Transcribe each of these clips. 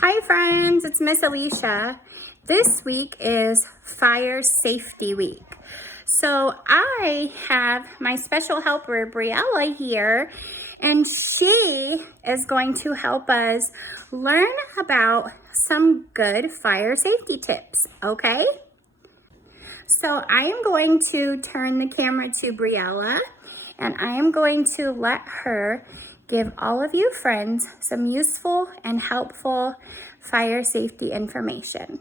Hi friends, it's Miss Alicia. This week is Fire Safety Week. So I have my special helper Briella here, and she is going to help us learn about some good fire safety tips, okay? So I am going to turn the camera to Briella, and I am going to let her give all of you friends some useful and helpful fire safety information.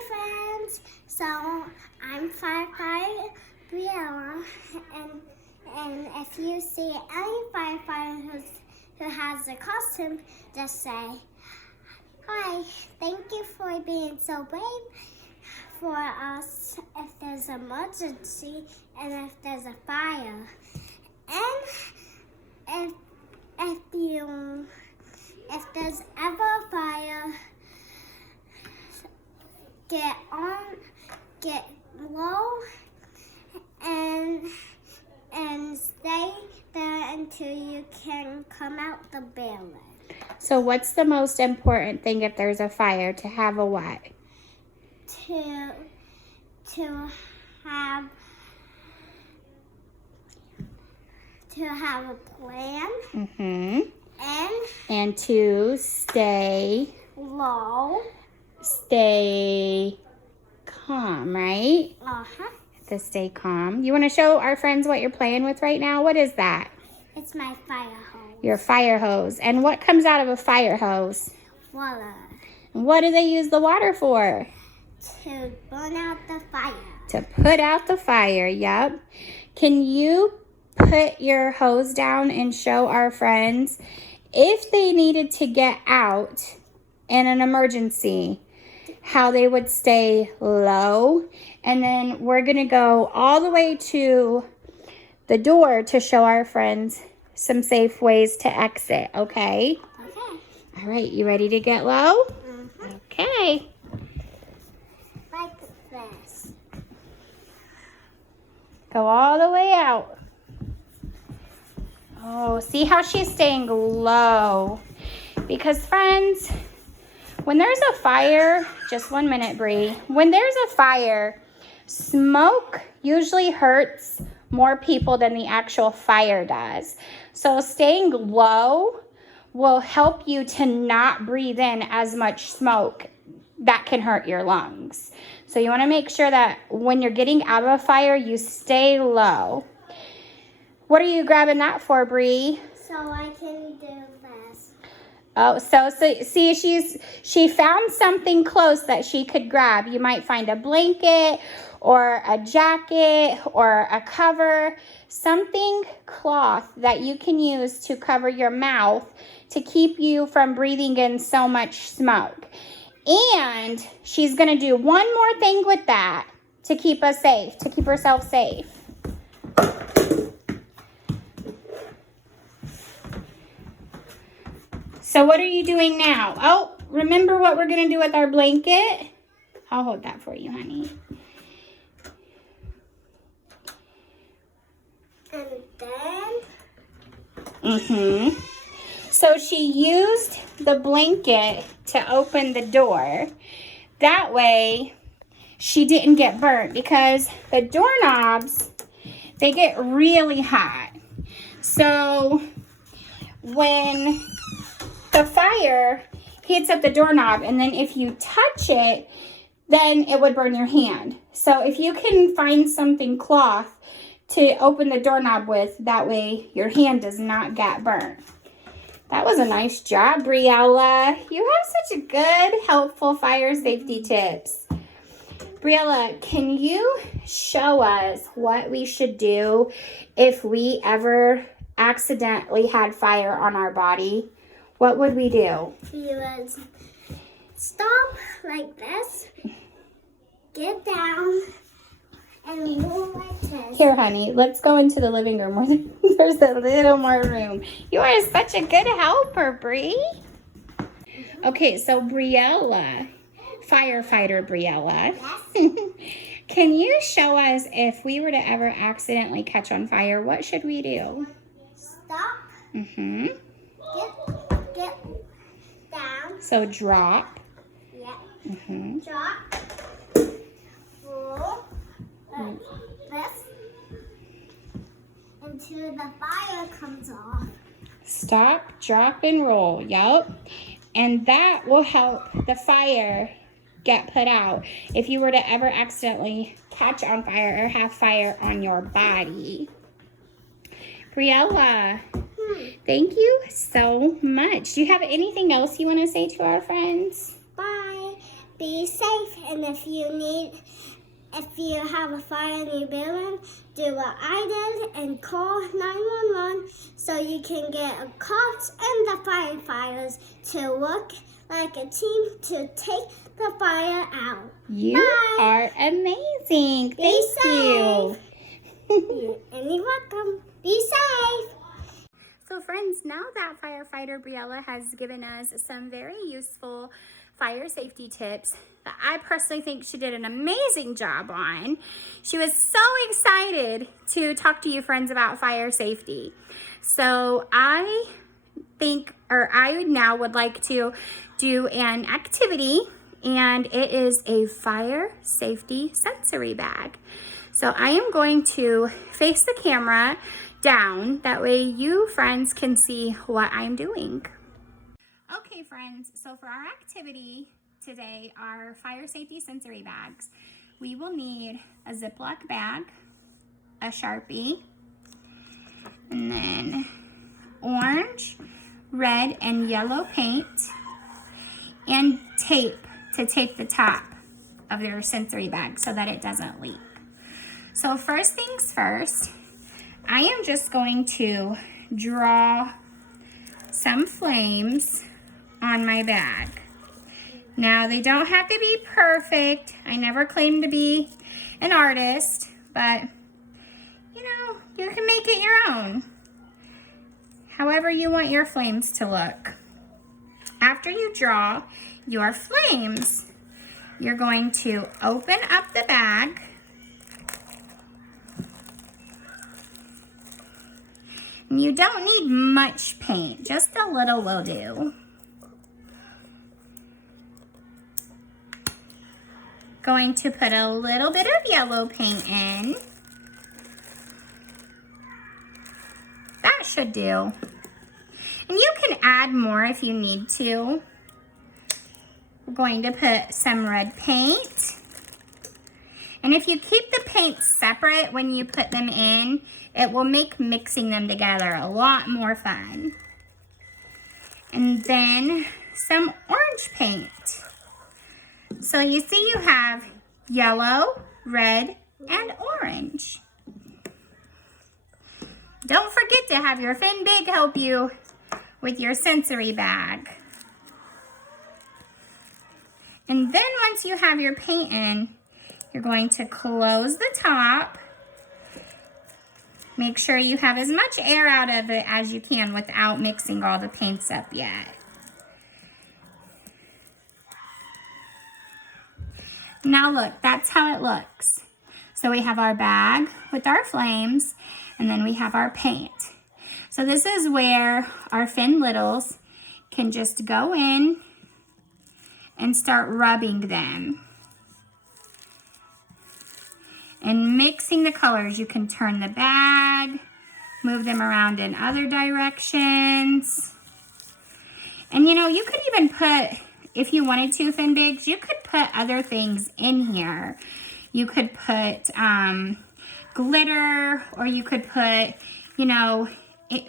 Hi friends, so I'm Firefighter Briella, and if you see any firefighter who has a costume, just say, "Hi, thank you for being so brave for us if there's an emergency and if there's a fire. And if there's ever a fire, get low, and stay there until you can come out the building." So what's the most important thing if there's a fire? To have a what? To have a plan. And to stay calm, right? To stay calm. You want to show our friends what you're playing with right now? What is that? It's my fire hose. Your fire hose. And what comes out of a fire hose? Water. What do they use the water for? To burn out the fire. To put out the fire, yep. Can you put your hose down and show our friends if they needed to get out in an emergency, how they would stay low? And then we're going to go all the way to the door to show our friends some safe ways to exit, okay? Okay. All right, you ready to get low? Okay. Like this. Go all the way out. Oh, see how she's staying low? Because friends, when there's a fire, just 1 minute, Bree. When there's a fire, smoke usually hurts more people than the actual fire does. So staying low will help you to not breathe in as much smoke that can hurt your lungs. So you want to make sure that when you're getting out of a fire, you stay low. What are you grabbing that for, Bree? So I can do this. Oh, so see, she found something close that she could grab. You might find a blanket or a jacket or a cover, something cloth that you can use to cover your mouth to keep you from breathing in so much smoke. And she's going to do one more thing with that to keep us safe, to keep herself safe. So what are you doing now? Oh, remember what we're going to do with our blanket? I'll hold that for you, honey. And then? So she used the blanket to open the door. That way, she didn't get burnt because the doorknobs, they get really hot. So when the fire heats up the doorknob, and then if you touch it, then it would burn your hand. So if you can find something cloth to open the doorknob with, that way your hand does not get burnt. That was a nice job, Briella. You have such a good, helpful fire safety tips. Briella, can you show us what we should do if we ever accidentally had fire on our body? What would we do? We would stop like this, get down, and move like this. Here, honey, let's go into the living room where there's a little more room. You are such a good helper, Bree. Okay, so Briella, firefighter Briella, can you show us if we were to ever accidentally catch on fire, what should we do? Stop. Mm-hmm. Get down. So drop. Yeah. Mm-hmm. Drop. Roll. This. Until the fire comes off. Stop, drop, and roll. Yep. And that will help the fire get put out if you were to ever accidentally catch on fire or have fire on your body. Briella, thank you so much. Do you have anything else you want to say to our friends? Bye. Be safe, and if you have a fire in your building, do what I did and call 911 so you can get cops and the firefighters to work like a team to take the fire out. You Bye. are amazing. Be Thank safe. you. And you're welcome. Be safe. So friends, now that firefighter Briella has given us some very useful fire safety tips that I personally think she did an amazing job on, she was so excited to talk to you friends about fire safety. So I now would like to do an activity, and it is a fire safety sensory bag. So I am going to face the camera down, that way you friends can see what I'm doing. Okay friends, so for our activity today, our fire safety sensory bags, we will need a Ziploc bag, a Sharpie, and then orange, red, and yellow paint, and tape to tape the top of your sensory bag so that it doesn't leak. So first things first, I am just going to draw some flames on my bag. Now, they don't have to be perfect. I never claimed to be an artist, but you know, you can make it your own. However you want your flames to look. After you draw your flames, you're going to open up the bag. You don't need much paint, just a little will do. Going to put a little bit of yellow paint in. That should do. And you can add more if you need to. We're going to put some red paint. And if you keep the paint separate when you put them in, it will make mixing them together a lot more fun. And then some orange paint. So you see you have yellow, red, and orange. Don't forget to have your Fin Big help you with your sensory bag. And then once you have your paint in, you're going to close the top. Make sure you have as much air out of it as you can without mixing all the paints up yet. Now look, that's how it looks. So we have our bag with our flames, and then we have our paint. So this is where our Fin Littles can just go in and start rubbing them. And mixing the colors, you can turn the bag, move them around in other directions. And you know, you could even put, if you wanted to, Fin Bigs, you could put other things in here. You could put glitter, or you could put, you know,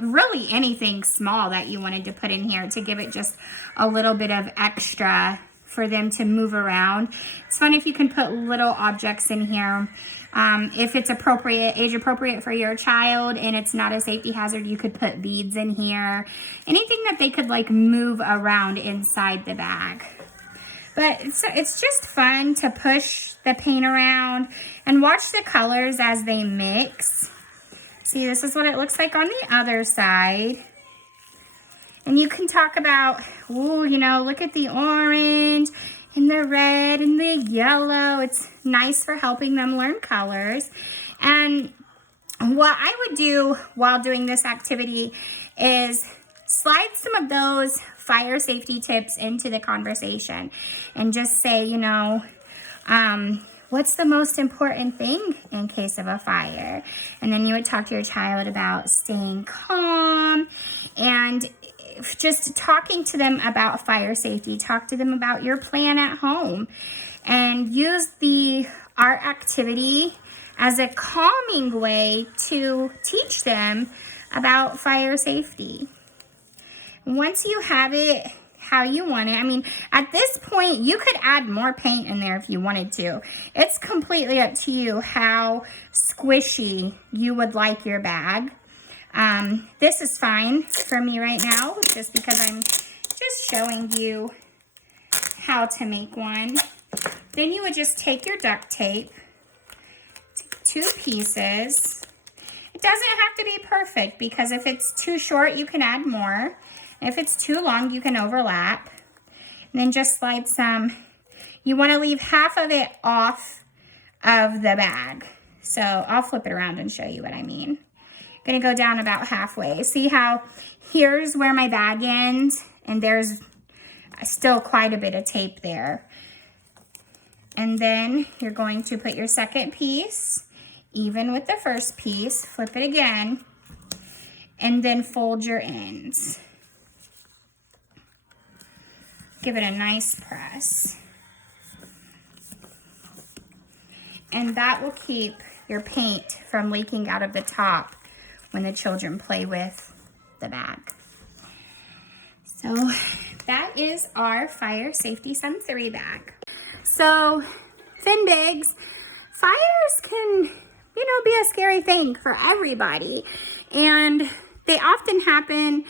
really anything small that you wanted to put in here to give it just a little bit of extra for them to move around. It's fun if you can put little objects in here. If it's appropriate, age appropriate for your child and it's not a safety hazard, you could put beads in here. Anything that they could like move around inside the bag. But it's just fun to push the paint around and watch the colors as they mix. See, this is what it looks like on the other side. And you can talk about, ooh, you know, look at the orange and the red and the yellow. It's nice for helping them learn colors. And what I would do while doing this activity is slide some of those fire safety tips into the conversation and just say, you know, what's the most important thing in case of a fire? And then you would talk to your child about staying calm and just talking to them about fire safety. Talk to them about your plan at home and use the art activity as a calming way to teach them about fire safety. Once you have it how you want it, I mean, at this point, you could add more paint in there if you wanted to. It's completely up to you how squishy you would like your bag. This is fine for me right now, just because I'm just showing you how to make one. Then you would just take your duct tape, two pieces. It doesn't have to be perfect, because if it's too short, you can add more. If it's too long, you can overlap. And then just slide some. You want to leave half of it off of the bag. So I'll flip it around and show you what I mean. I'm going to go down about halfway. See how here's where my bag ends, and there's still quite a bit of tape there. And then you're going to put your second piece even with the first piece, flip it again, and then fold your ends. Give it a nice press. And that will keep your paint from leaking out of the top when the children play with the bag. So that is our Fire Safety Sensory bag. So Finbigs, fires can, be a scary thing for everybody. And they often happen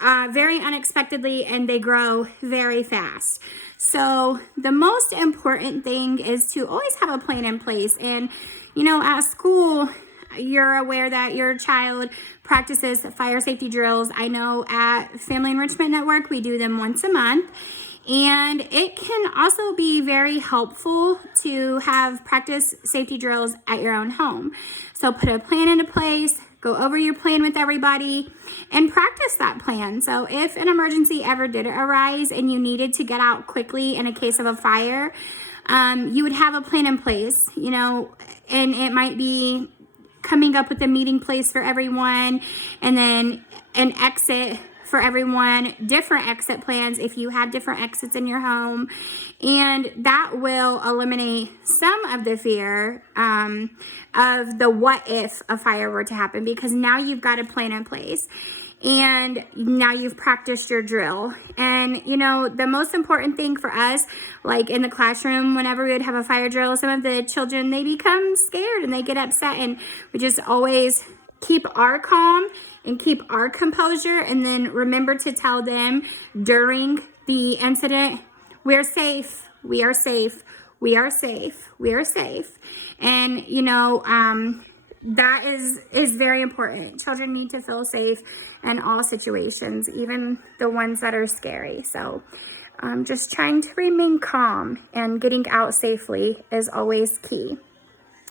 very unexpectedly, and they grow very fast. So the most important thing is to always have a plan in place. And, at school, you're aware that your child practices fire safety drills. I know at Family Enrichment Network, we do them once a month. And it can also be very helpful to have practice safety drills at your own home. So put a plan into place, go over your plan with everybody, and practice that plan. So if an emergency ever did arise and you needed to get out quickly in a case of a fire, you would have a plan in place, and it might be coming up with a meeting place for everyone, and then an exit for everyone, different exit plans if you had different exits in your home. And that will eliminate some of the fear of the what if a fire were to happen, because now you've got a plan in place. And now you've practiced your drill. And, the most important thing for us, like in the classroom, whenever we would have a fire drill, some of the children, they become scared and they get upset. And we just always keep our calm and keep our composure. And then remember to tell them during the incident, we're safe, we are safe, we are safe, we are safe. And, that is very important. Children need to feel safe in all situations, even the ones that are scary. So just trying to remain calm and getting out safely is always key.